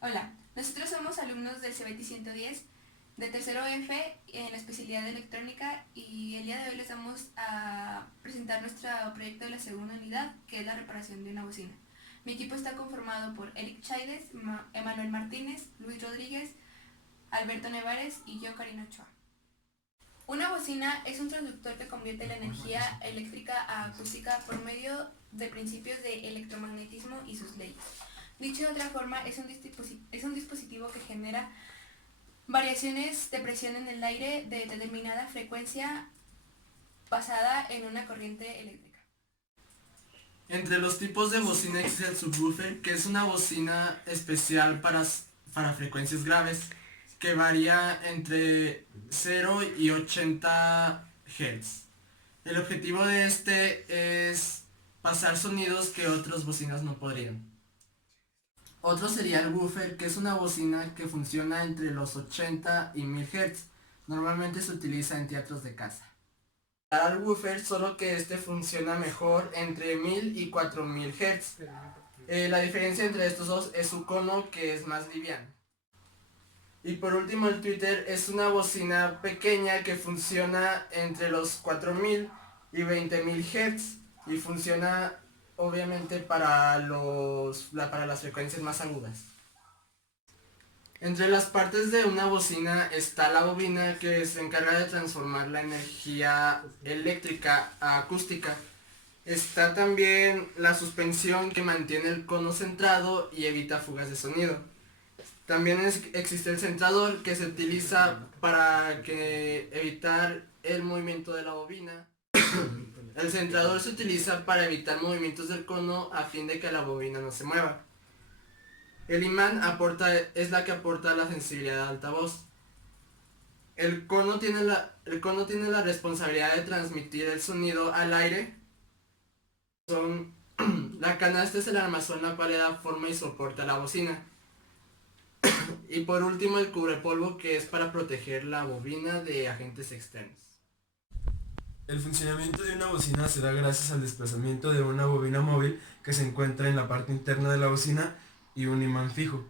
Hola, nosotros somos alumnos del CBT 110 de tercero F en la especialidad de electrónica y el día de hoy les vamos a presentar nuestro proyecto de la segunda unidad, que es la reparación de una bocina. Mi equipo está conformado por Eric Chaides, Emanuel Martínez, Luis Rodríguez, Alberto Nevares y yo, Karina Ochoa. Una bocina es un transductor que convierte la energía eléctrica a acústica por medio de principios de electromagnetismo y sus leyes. Dicho de otra forma, es un dispositivo que genera variaciones de presión en el aire de determinada frecuencia basada en una corriente eléctrica. Entre los tipos de bocina existe el subwoofer, que es una bocina especial para frecuencias graves, que varía entre 0 y 80 Hz. El objetivo de este es pasar sonidos que otras bocinas no podrían. Otro sería el woofer, que es una bocina que funciona entre los 80 y 1000 Hz. Normalmente se utiliza en teatros de casa. Al woofer, solo que este funciona mejor entre 1000 y 4000 Hz. La diferencia entre estos dos es su cono, que es más liviano. Y por último, el tweeter es una bocina pequeña que funciona entre los 4000 y 20000 Hz y funciona obviamente para las frecuencias más agudas. Entre las partes de una bocina está la bobina, que se encarga de transformar la energía eléctrica a acústica. Está también la suspensión, que mantiene el cono centrado y evita fugas de sonido. También existe el centrador, que se utiliza para evitar el movimiento de la bobina. El centrador se utiliza para evitar movimientos del cono a fin de que la bobina no se mueva. El imán es la que aporta la sensibilidad al altavoz. El cono tiene la responsabilidad de transmitir el sonido al aire. La canasta es el armazón, la cual le da forma y soporte a la bocina. Y por último, el cubrepolvo, que es para proteger la bobina de agentes externos. El funcionamiento de una bocina se da gracias al desplazamiento de una bobina móvil que se encuentra en la parte interna de la bocina y un imán fijo.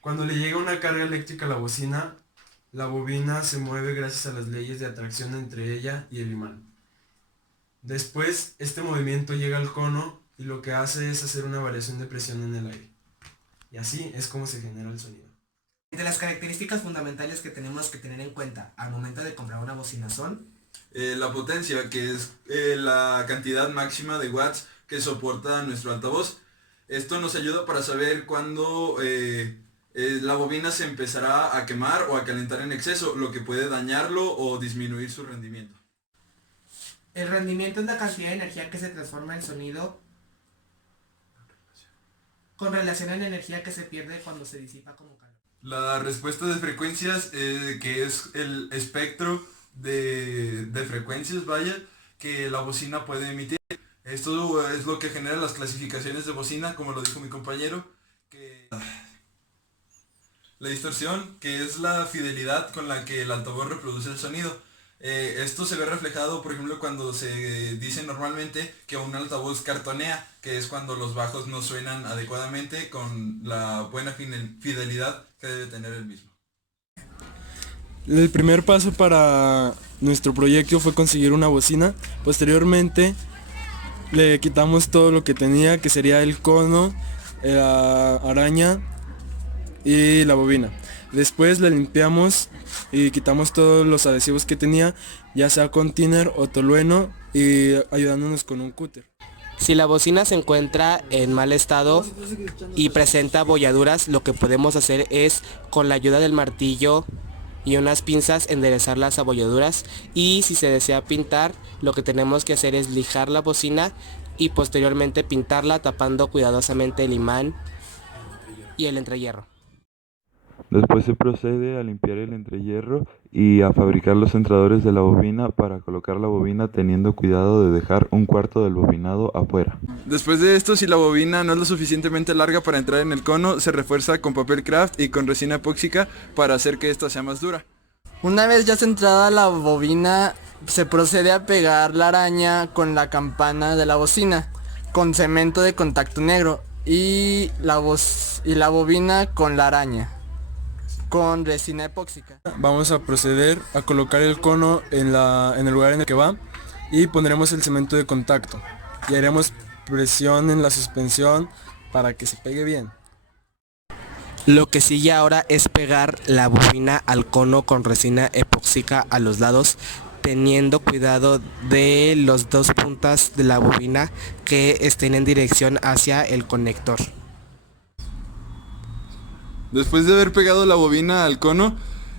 Cuando le llega una carga eléctrica a la bobina se mueve gracias a las leyes de atracción entre ella y el imán. Después, este movimiento llega al cono y lo que hace es hacer una variación de presión en el aire. Y así es como se genera el sonido. Entre las características fundamentales que tenemos que tener en cuenta al momento de comprar una bocina son la potencia, que es la cantidad máxima de watts que soporta nuestro altavoz. Esto nos ayuda para saber cuándo la bobina se empezará a quemar o a calentar en exceso, lo que puede dañarlo o disminuir su rendimiento. el rendimiento es la cantidad de energía que se transforma en sonido con relación a la energía que se pierde cuando se disipa como calor. La respuesta de frecuencias, que es el espectro de frecuencias, vaya, que la bocina puede emitir. Esto es lo que genera las clasificaciones de bocina, como lo dijo mi compañero, que la distorsión, que es la fidelidad con la que el altavoz reproduce el sonido. Esto se ve reflejado, por ejemplo, cuando se dice normalmente que un altavoz cartonea, que es cuando los bajos no suenan adecuadamente con la buena fidelidad que debe tener el mismo. El primer paso para nuestro proyecto fue conseguir una bocina. Posteriormente le quitamos todo lo que tenía, que sería el cono, la araña y la bobina. Después la limpiamos y quitamos todos los adhesivos que tenía, ya sea con thinner o tolueno, y ayudándonos con un cúter. Si la bocina se encuentra en mal estado y presenta abolladuras, lo que podemos hacer es, con la ayuda del martillo y unas pinzas, enderezar las abolladuras, y si se desea pintar, lo que tenemos que hacer es lijar la bocina y posteriormente pintarla tapando cuidadosamente el imán y el entrehierro. Después se procede a limpiar el entrehierro y a fabricar los centradores de la bobina para colocar la bobina, teniendo cuidado de dejar un cuarto del bobinado afuera. Después de esto, si la bobina no es lo suficientemente larga para entrar en el cono, se refuerza con papel craft y con resina epóxica para hacer que esta sea más dura. Una vez ya centrada la bobina, se procede a pegar la araña con la campana de la bocina, con cemento de contacto negro. y la bobina con la araña, con resina epóxica. Vamos a proceder a colocar el cono en el lugar en el que va y pondremos el cemento de contacto y haremos presión en la suspensión para que se pegue bien. Lo que sigue ahora es pegar la bobina al cono con resina epóxica a los lados, teniendo cuidado de las dos puntas de la bobina que estén en dirección hacia el conector. Después de haber pegado la bobina al cono,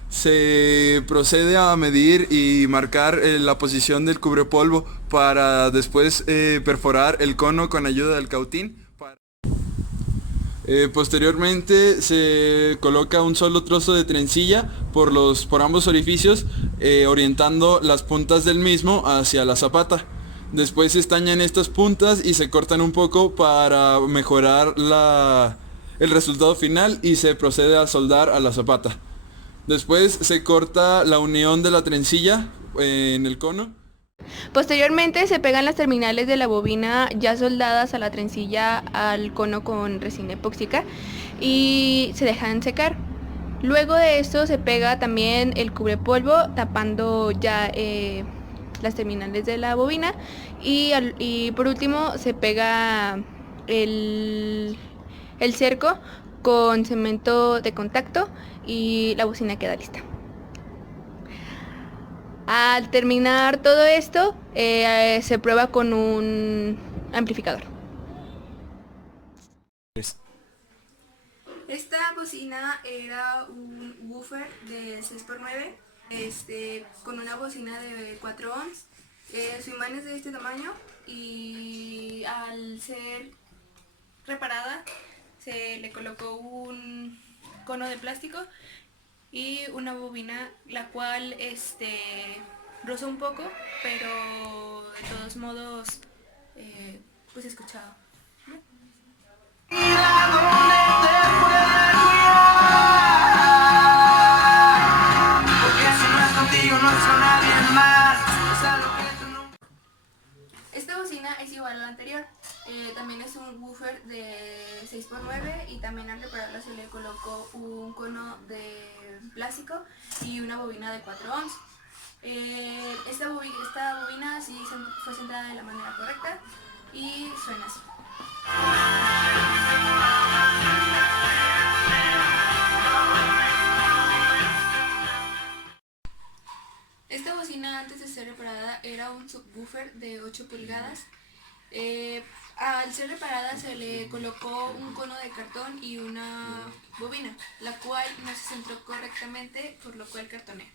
se procede a medir y marcar la posición del cubrepolvo para después perforar el cono con ayuda del cautín. Posteriormente se coloca un solo trozo de trencilla por ambos orificios, orientando las puntas del mismo hacia la zapata. Después se estañan estas puntas y se cortan un poco para mejorar el resultado final y se procede a soldar a la zapata. Después se corta la unión de la trencilla en el cono. Posteriormente se pegan las terminales de la bobina ya soldadas a la trencilla al cono con resina epóxica y se dejan secar. Luego de esto se pega también el cubrepolvo tapando ya las terminales de la bobina y por último se pega el cerco con cemento de contacto y la bocina queda lista. Al terminar todo esto, se prueba con un amplificador. Esta bocina era un woofer de 6x9 con una bocina de 4 ohms. Su imán es de este tamaño y al ser reparada se le colocó un cono de plástico y una bobina, la cual rozó un poco, pero de todos modos pues escuchaba. Esta bocina es igual a la anterior, también es un woofer de 6x9 y también al repararla se le colocó un cono de plástico y una bobina de 4 ohms. Esta bobina sí fue centrada de la manera correcta y suena así. Esta bocina antes de ser reparada era un subwoofer de 8 pulgadas. Al ser reparada se le colocó un cono de cartón y una bobina, la cual no se centró correctamente, por lo cual cartoné.